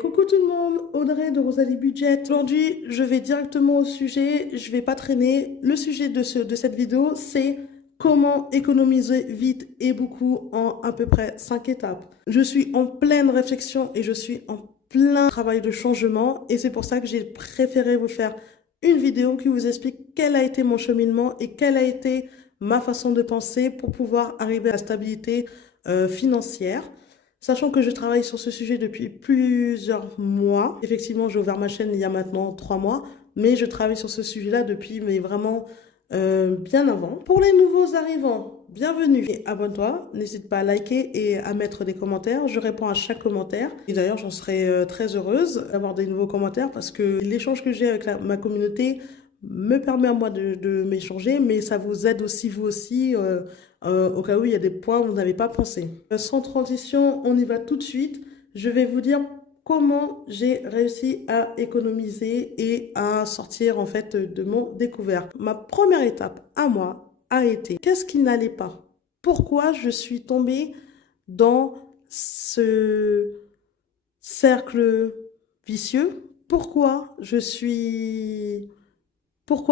Coucou tout le monde, Audrey de Rosalie Budget. Aujourd'hui, je vais directement au sujet, je vais pas traîner. Le sujet de cette vidéo, c'est comment économiser vite et beaucoup en à peu près 5 étapes. Je suis en pleine réflexion et je suis en plein travail de changement et c'est pour ça que j'ai préféré vous faire une vidéo qui vous explique quel a été mon cheminement et quelle a été ma façon de penser pour pouvoir arriver à la stabilité financière. Sachant que je travaille sur ce sujet depuis plusieurs mois. Effectivement, j'ai ouvert ma chaîne il y a maintenant 3 mois, mais je travaille sur ce sujet-là depuis, mais vraiment bien avant. Pour les nouveaux arrivants, bienvenue et abonne-toi. N'hésite pas à liker et à mettre des commentaires. Je réponds à chaque commentaire. Et d'ailleurs, j'en serais très heureuse d'avoir des nouveaux commentaires parce que l'échange que j'ai avec ma communauté me permet à moi de m'échanger, mais ça vous aide aussi, vous aussi, au cas où il y a des points où vous n'avez pas pensé. Sans transition, on y va tout de suite. Je vais vous dire comment j'ai réussi à économiser et à sortir en fait de mon découvert. Ma première étape à moi a été qu'est-ce qui n'allait pas? Pourquoi je suis tombée dans ce cercle vicieux? Pourquoi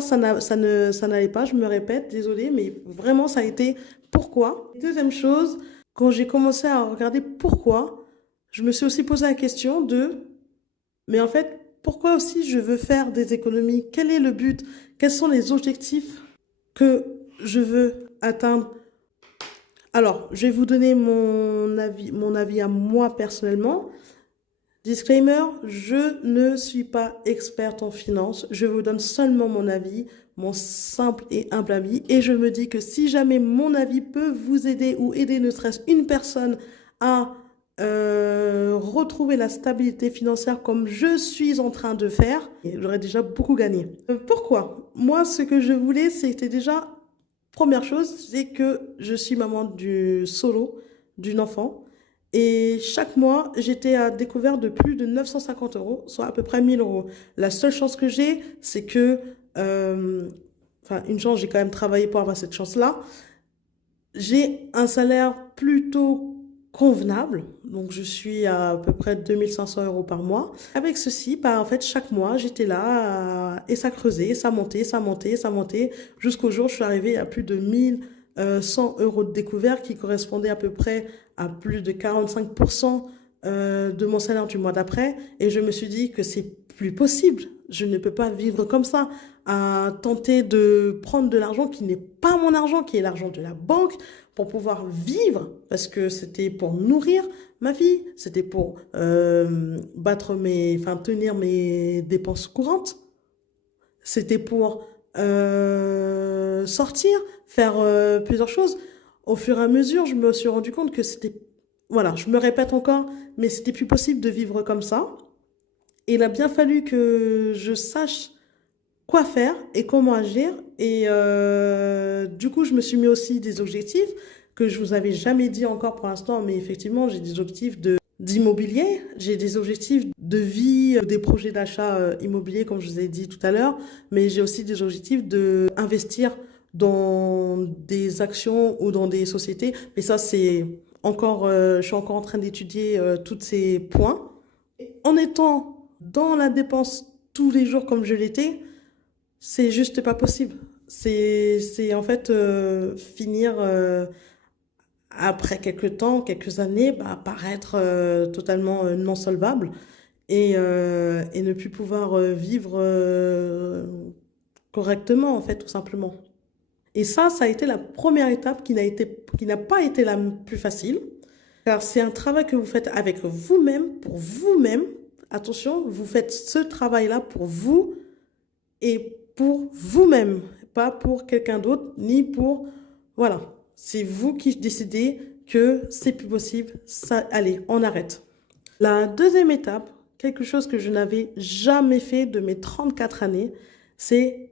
ça n'allait pas? Je me répète, désolée, mais vraiment, ça a été pourquoi. Deuxième chose, quand j'ai commencé à regarder pourquoi, je me suis aussi posé la question mais en fait, pourquoi aussi je veux faire des économies? Quel est le but? Quels sont les objectifs que je veux atteindre? Alors, je vais vous donner mon avis à moi personnellement. Disclaimer, je ne suis pas experte en finance, je vous donne seulement mon avis, mon simple et humble avis, et je me dis que si jamais mon avis peut vous aider ou aider ne serait-ce une personne à retrouver la stabilité financière comme je suis en train de faire, j'aurais déjà beaucoup gagné. Pourquoi? Moi, ce que je voulais, c'était déjà, première chose, c'est que je suis maman du solo, d'une enfant. Et chaque mois, j'étais à découvert de plus de 950 euros, soit à peu près 1000 euros. La seule chance que j'ai, c'est que, enfin, une chance, j'ai quand même travaillé pour avoir cette chance-là. J'ai un salaire plutôt convenable, donc je suis à peu près 2500 euros par mois. Avec ceci, bah, en fait, chaque mois, j'étais là et ça creusait, ça montait, ça montait, ça montait, jusqu'au jour où je suis arrivée à plus de 1100 euros de découvert qui correspondait à peu près à plus de 45% de mon salaire du mois d'après. Et je me suis dit que c'est plus possible. Je ne peux pas vivre comme ça, à tenter de prendre de l'argent qui n'est pas mon argent, qui est l'argent de la banque, pour pouvoir vivre, parce que c'était pour nourrir ma vie, c'était pour tenir mes dépenses courantes, c'était pour sortir, faire plusieurs choses. Au fur et à mesure, je me suis rendu compte que c'était, voilà, je me répète encore, mais c'était plus possible de vivre comme ça. Et il a bien fallu que je sache quoi faire et comment agir. Et du coup, je me suis mis aussi des objectifs que je vous avais jamais dit encore pour l'instant, mais effectivement, j'ai des objectifs d'immobilier, j'ai des objectifs de vie, des projets d'achat immobilier, comme je vous ai dit tout à l'heure, mais j'ai aussi des objectifs d'investir dans des actions ou dans des sociétés. Mais ça, c'est encore, je suis encore en train d'étudier tous ces points. En étant dans la dépense tous les jours comme je l'étais, c'est juste pas possible. C'est en fait finir après quelques temps, quelques années, bah, paraître totalement non solvable et ne plus pouvoir vivre correctement, en fait, tout simplement. Et ça a été la première étape qui n'a pas été la plus facile, car c'est un travail que vous faites avec vous-même, pour vous-même. Attention, vous faites ce travail-là pour vous et pour vous-même, pas pour quelqu'un d'autre, ni pour... Voilà, c'est vous qui décidez que c'est plus possible, ça, allez, on arrête. La deuxième étape, quelque chose que je n'avais jamais fait de mes 34 années, c'est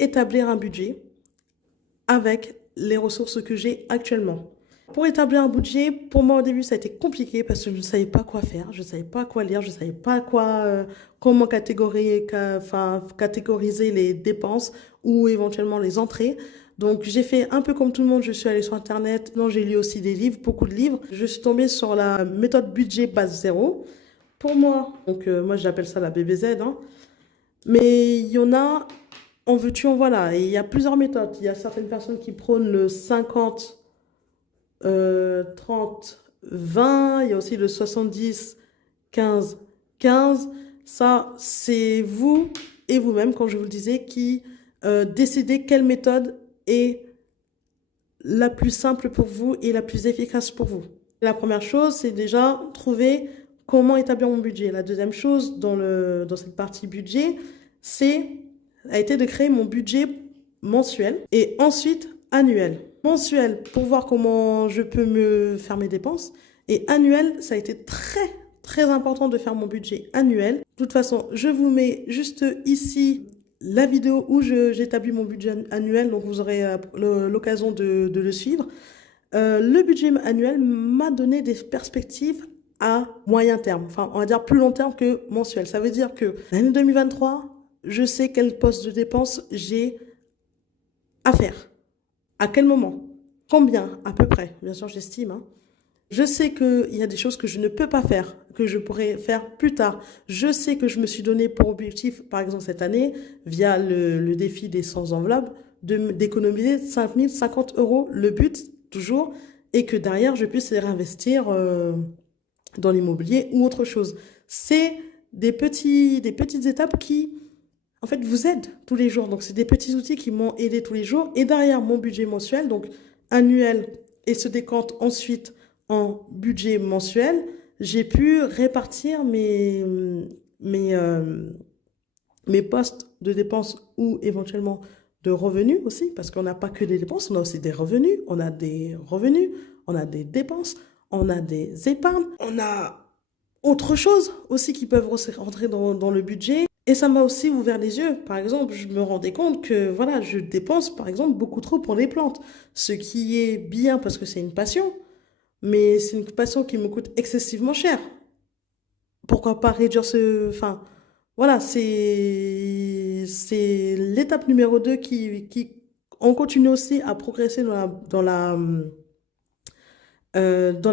établir un budget avec les ressources que j'ai actuellement. Pour établir un budget, pour moi au début ça a été compliqué parce que je ne savais pas quoi faire, je ne savais pas quoi lire, je ne savais pas comment catégoriser les dépenses ou éventuellement les entrées. Donc j'ai fait un peu comme tout le monde, je suis allée sur internet, non j'ai lu aussi des livres, beaucoup de livres. Je suis tombée sur la méthode budget base zéro pour moi. Donc, moi, j'appelle ça la BBZ, hein. Mais il y en a, en veux-tu, en voilà. Et il y a plusieurs méthodes. Il y a certaines personnes qui prônent le 50, 30, 20. Il y a aussi le 70, 15, 15. Ça, c'est vous et vous-même, quand je vous le disais, qui décidez quelle méthode est la plus simple pour vous et la plus efficace pour vous. La première chose, c'est déjà trouver comment établir mon budget. La deuxième chose dans cette partie budget, a été de créer mon budget mensuel et ensuite annuel. Mensuel pour voir comment je peux me faire mes dépenses et annuel, ça a été très important de faire mon budget annuel. De toute façon, je vous mets juste ici la vidéo où j'établis mon budget annuel, donc vous aurez l'occasion de le suivre. Le budget annuel m'a donné des perspectives à moyen terme, enfin on va dire plus long terme que mensuel. Ça veut dire que l'année 2023, je sais quel poste de dépense j'ai à faire. À quel moment? Combien à peu près? Bien sûr, j'estime, hein. Je sais qu'il y a des choses que je ne peux pas faire, que je pourrais faire plus tard. Je sais que je me suis donné pour objectif, par exemple cette année, via le défi des 100 enveloppes, d'économiser 5050 €, le but toujours, et que derrière, je puisse les réinvestir dans l'immobilier ou autre chose. C'est des petites étapes qui, en fait, vous aident tous les jours. Donc, c'est des petits outils qui m'ont aidé tous les jours. Et derrière mon budget mensuel, donc annuel, et se décompte ensuite en budget mensuel, j'ai pu répartir mes postes de dépenses ou éventuellement de revenus aussi, parce qu'on n'a pas que des dépenses, on a aussi des revenus, on a des revenus, on a des dépenses, on a des épargnes, on a autre chose aussi qui peuvent rentrer dans le budget. Et ça m'a aussi ouvert les yeux. Par exemple, je me rendais compte que voilà, je dépense par exemple beaucoup trop pour les plantes, ce qui est bien parce que c'est une passion, mais c'est une passion qui me coûte excessivement cher. Pourquoi pas réduire enfin, voilà, c'est l'étape numéro 2 on continue aussi à progresser dans la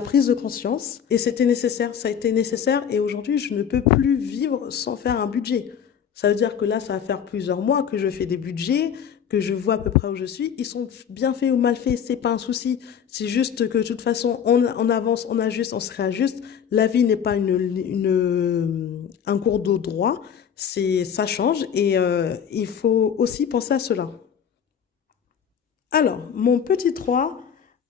prise de conscience. Et c'était nécessaire, ça a été nécessaire. Et aujourd'hui, je ne peux plus vivre sans faire un budget. Ça veut dire que là, ça va faire plusieurs mois que je fais des budgets, que je vois à peu près où je suis. Ils sont bien faits ou mal faits, c'est pas un souci. C'est juste que de toute façon, on avance, on ajuste, on se réajuste. La vie n'est pas un cours d'eau droit. Ça change et il faut aussi penser à cela. Alors, mon petit 3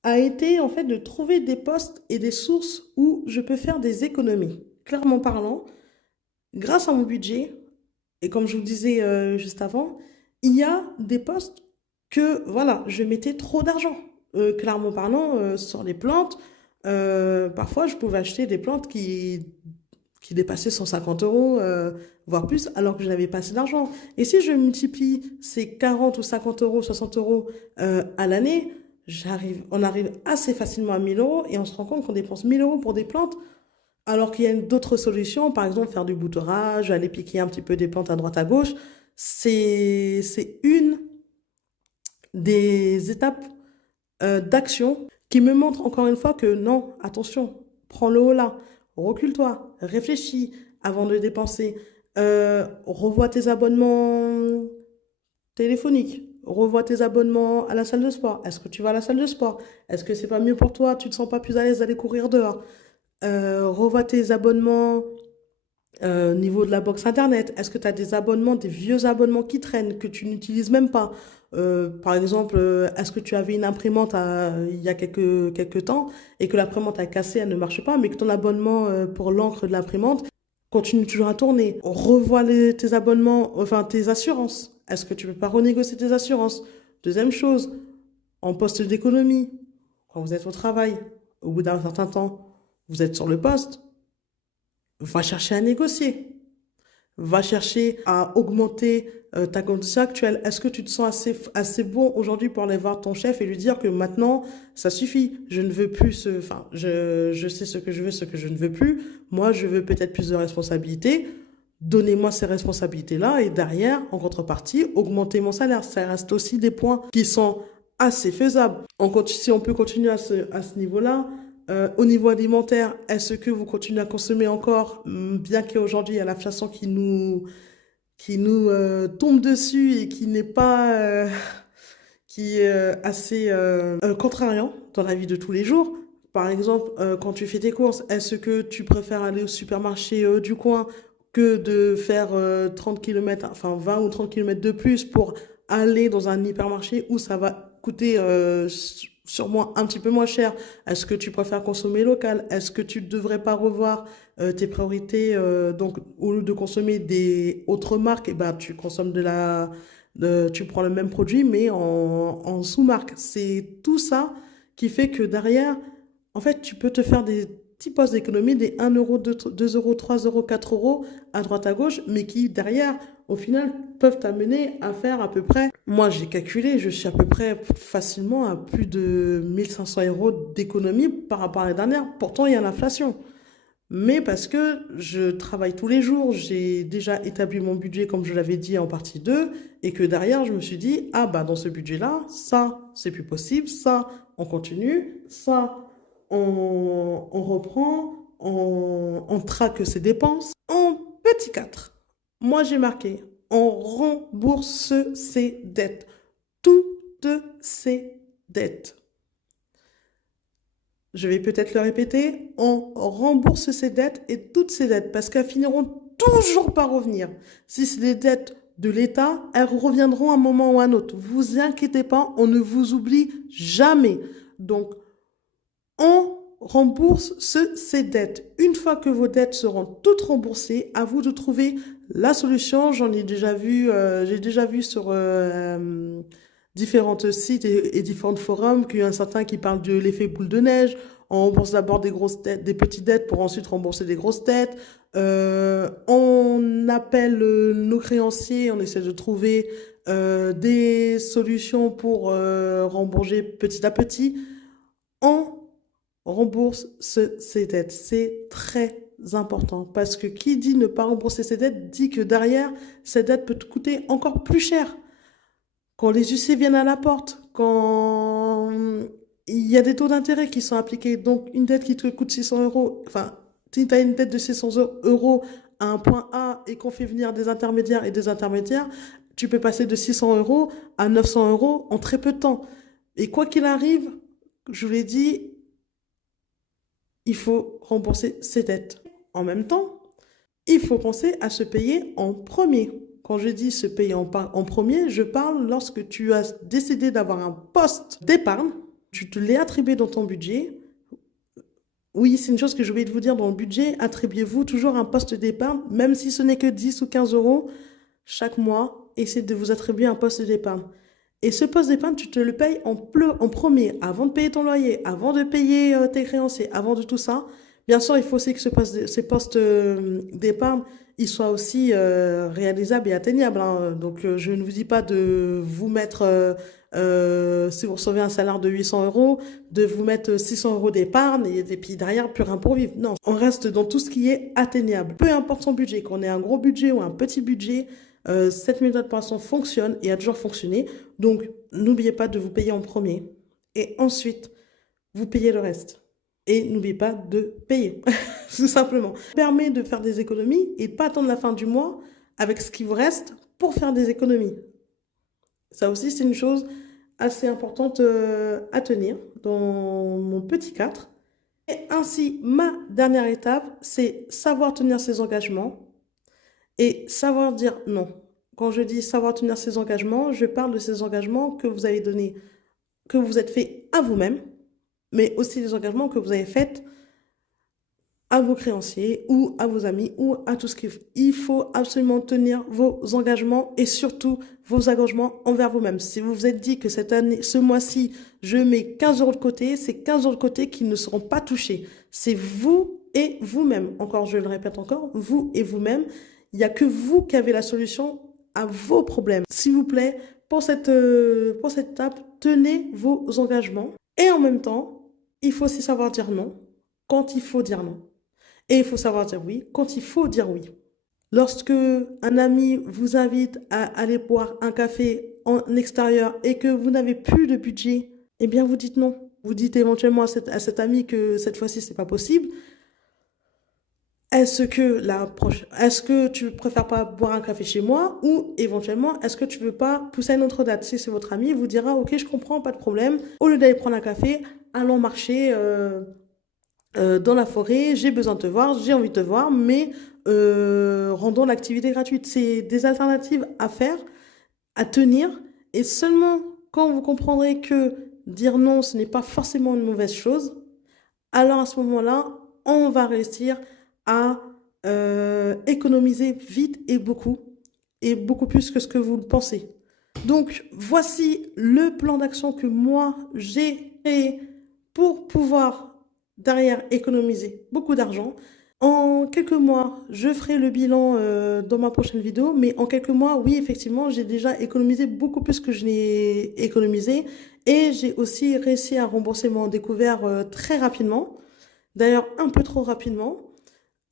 a été en fait de trouver des postes et des sources où je peux faire des économies. Clairement parlant, grâce à mon budget, et comme je vous disais juste avant, il y a des postes que, voilà, je mettais trop d'argent. Clairement parlant, sur les plantes, parfois je pouvais acheter des plantes qui dépassaient 150 €, voire plus, alors que je n'avais pas assez d'argent. Et si je multiplie ces 40 ou 50 €, 60 € à l'année, on arrive assez facilement à 1000 € et on se rend compte qu'on dépense 1000 € pour des plantes, alors qu'il y a d'autres solutions, par exemple faire du bouturage, aller piquer un petit peu des plantes à droite à gauche. C'est une des étapes d'action qui me montre encore une fois que non, attention, prends le haut là, recule-toi, réfléchis avant de dépenser, revois tes abonnements téléphoniques, revois tes abonnements à la salle de sport. Est-ce que tu vas à la salle de sport? Est-ce que c'est pas mieux pour toi? Tu te sens pas plus à l'aise d'aller courir dehors? Revois tes abonnements au niveau de la box internet. Est-ce que tu as des abonnements, des vieux abonnements qui traînent, que tu n'utilises même pas? Par exemple, est-ce que tu avais une imprimante il y a quelques temps et que l'imprimante a cassé, elle ne marche pas, mais que ton abonnement pour l'encre de l'imprimante continue toujours à tourner? Revois tes abonnements, enfin tes assurances. Est-ce que tu peux pas renégocier tes assurances? Deuxième chose, en poste d'économie, quand vous êtes au travail, au bout d'un certain temps, vous êtes sur le poste, va chercher à négocier. Va chercher à augmenter ta condition actuelle. Est-ce que tu te sens assez bon aujourd'hui pour aller voir ton chef et lui dire que maintenant, ça suffit. Je ne veux plus enfin, je sais ce que je veux, ce que je ne veux plus. Moi, je veux peut-être plus de responsabilités. Donnez-moi ces responsabilités-là et derrière, en contrepartie, augmenter mon salaire. Ça reste aussi des points qui sont assez faisables. Si on peut continuer à ce niveau-là, Au niveau alimentaire, est-ce que vous continuez à consommer encore, bien qu'aujourd'hui il y a l'inflation qui nous tombe dessus et qui n'est pas, qui est assez contrariant dans la vie de tous les jours. Par exemple, quand tu fais tes courses, est-ce que tu préfères aller au supermarché du coin que de faire 30 km, enfin 20 ou 30 kilomètres de plus pour aller dans un hypermarché où ça va coûter sûrement un petit peu moins cher? Est-ce que tu préfères consommer local? Est-ce que tu ne devrais pas revoir tes priorités? Donc, au lieu de consommer des autres marques, eh ben, tu consommes tu prends le même produit, mais en sous-marque. C'est tout ça qui fait que derrière, en fait, tu peux te faire des petits postes d'économie, des 1 euro, 2 euros, 3 euros, 4 euros à droite à gauche, mais qui derrière, au final, peuvent t'amener à faire à peu près. Moi, j'ai calculé, je suis à peu près facilement à plus de 1 500 € d'économie par rapport à l'année dernière. Pourtant, il y a l'inflation. Mais parce que je travaille tous les jours, j'ai déjà établi mon budget comme je l'avais dit en partie 2, et que derrière je me suis dit, ah bah dans ce budget-là, ça c'est plus possible, ça on continue, ça on reprend, on traque ses dépenses. En petit 4, moi j'ai marqué, on rembourse ses dettes, toutes ses dettes. Je vais peut-être le répéter, on rembourse ses dettes et toutes ces dettes, parce qu'elles finiront toujours par revenir. Si c'est des dettes de l'État, elles reviendront à un moment ou à un autre. Vous inquiétez pas, on ne vous oublie jamais. Donc, on rembourse ces dettes. Une fois que vos dettes seront toutes remboursées, à vous de trouver la solution. J'en ai déjà vu, j'ai déjà vu sur différents sites et différents forums qu'il y a un certain qui parle de l'effet boule de neige. On rembourse d'abord des grosses dettes, des petites dettes pour ensuite rembourser des grosses dettes. On appelle nos créanciers, on essaie de trouver des solutions pour rembourser petit à petit. On rembourse ses dettes. C'est très important parce que qui dit ne pas rembourser ses dettes dit que derrière, ces dettes peuvent te coûter encore plus cher. Quand les huissiers viennent à la porte, quand il y a des taux d'intérêt qui sont appliqués, donc une dette qui te coûte 600 euros, enfin, si tu as une dette de 600 euros à un point A et qu'on fait venir des intermédiaires et des intermédiaires, tu peux passer de 600 euros à 900 euros en très peu de temps. Et quoi qu'il arrive, je vous l'ai dit, il faut rembourser ses dettes. En même temps, il faut penser à se payer en premier. Quand je dis se payer en premier, je parle lorsque tu as décidé d'avoir un poste d'épargne, tu te l'es attribué dans ton budget. Oui, c'est une chose que je voulais vous dire dans le budget, attribuez-vous toujours un poste d'épargne, même si ce n'est que 10 ou 15 euros chaque mois, essayez de vous attribuer un poste d'épargne. Et ce poste d'épargne, tu te le payes en premier, avant de payer ton loyer, avant de payer tes créanciers, avant de tout ça. Bien sûr, il faut aussi que ces postes d'épargne, ils soient aussi réalisables et atteignables, hein. Donc, je ne vous dis pas de vous mettre, si vous recevez un salaire de 800 euros, de vous mettre 600 euros d'épargne et puis derrière, plus rien pour vivre. Non, on reste dans tout ce qui est atteignable. Peu importe son budget, qu'on ait un gros budget ou un petit budget, cette méthode pour l'instant fonctionne et a toujours fonctionné. Donc, n'oubliez pas de vous payer en premier. Et ensuite, vous payez le reste. Et n'oubliez pas de payer, tout simplement. Ça permet de faire des économies et de pas attendre la fin du mois avec ce qui vous reste pour faire des économies. Ça aussi, c'est une chose assez importante à tenir dans mon petit 4. Et ainsi, ma dernière étape, c'est savoir tenir ses engagements et savoir dire non. Quand je dis savoir tenir ses engagements, je parle de ces engagements que vous avez donnés, que vous êtes fait à vous-même, mais aussi des engagements que vous avez faits à vos créanciers ou à vos amis ou à tout ce qu'il faut. Il faut absolument tenir vos engagements et surtout vos engagements envers vous-même. Si vous vous êtes dit que cette année, ce mois-ci, je mets 15 euros de côté, c'est 15 euros de côté qui ne seront pas touchés. C'est vous et vous-même. Encore, je le répète encore, vous et vous-même. Il n'y a que vous qui avez la solution à vos problèmes. S'il vous plaît, pour cette étape, tenez vos engagements. Et en même temps, il faut aussi savoir dire non quand il faut dire non. Et il faut savoir dire oui quand il faut dire oui. Lorsque un ami vous invite à aller boire un café en extérieur et que vous n'avez plus de budget, eh bien vous dites non. vous dites éventuellement à cet ami que cette fois-ci, c'est pas possible. Est-ce que tu préfères pas boire un café chez moi ou éventuellement, est-ce que tu veux pas pousser à une autre date? Si c'est votre ami, il vous dira, ok, je comprends, pas de problème. Au lieu d'aller prendre un café, allons marcher dans la forêt. J'ai besoin de te voir, j'ai envie de te voir, mais rendons l'activité gratuite. C'est des alternatives à faire, à tenir, et seulement quand vous comprendrez que dire non, ce n'est pas forcément une mauvaise chose, alors à ce moment-là, on va réussir à économiser vite et beaucoup plus que ce que vous le pensez. Donc, voici le plan d'action que moi, j'ai créé pour pouvoir derrière économiser beaucoup d'argent. En quelques mois, je ferai le bilan dans ma prochaine vidéo, mais en quelques mois, oui, effectivement, j'ai déjà économisé beaucoup plus que je n'ai économisé et j'ai aussi réussi à rembourser mon découvert très rapidement. D'ailleurs, un peu trop rapidement.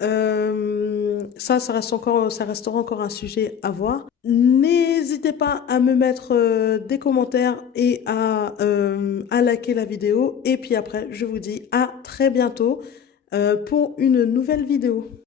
Ça restera encore un sujet à voir. N'hésitez pas à me mettre des commentaires et à liker la vidéo. Et puis après, je vous dis à très bientôt pour une nouvelle vidéo.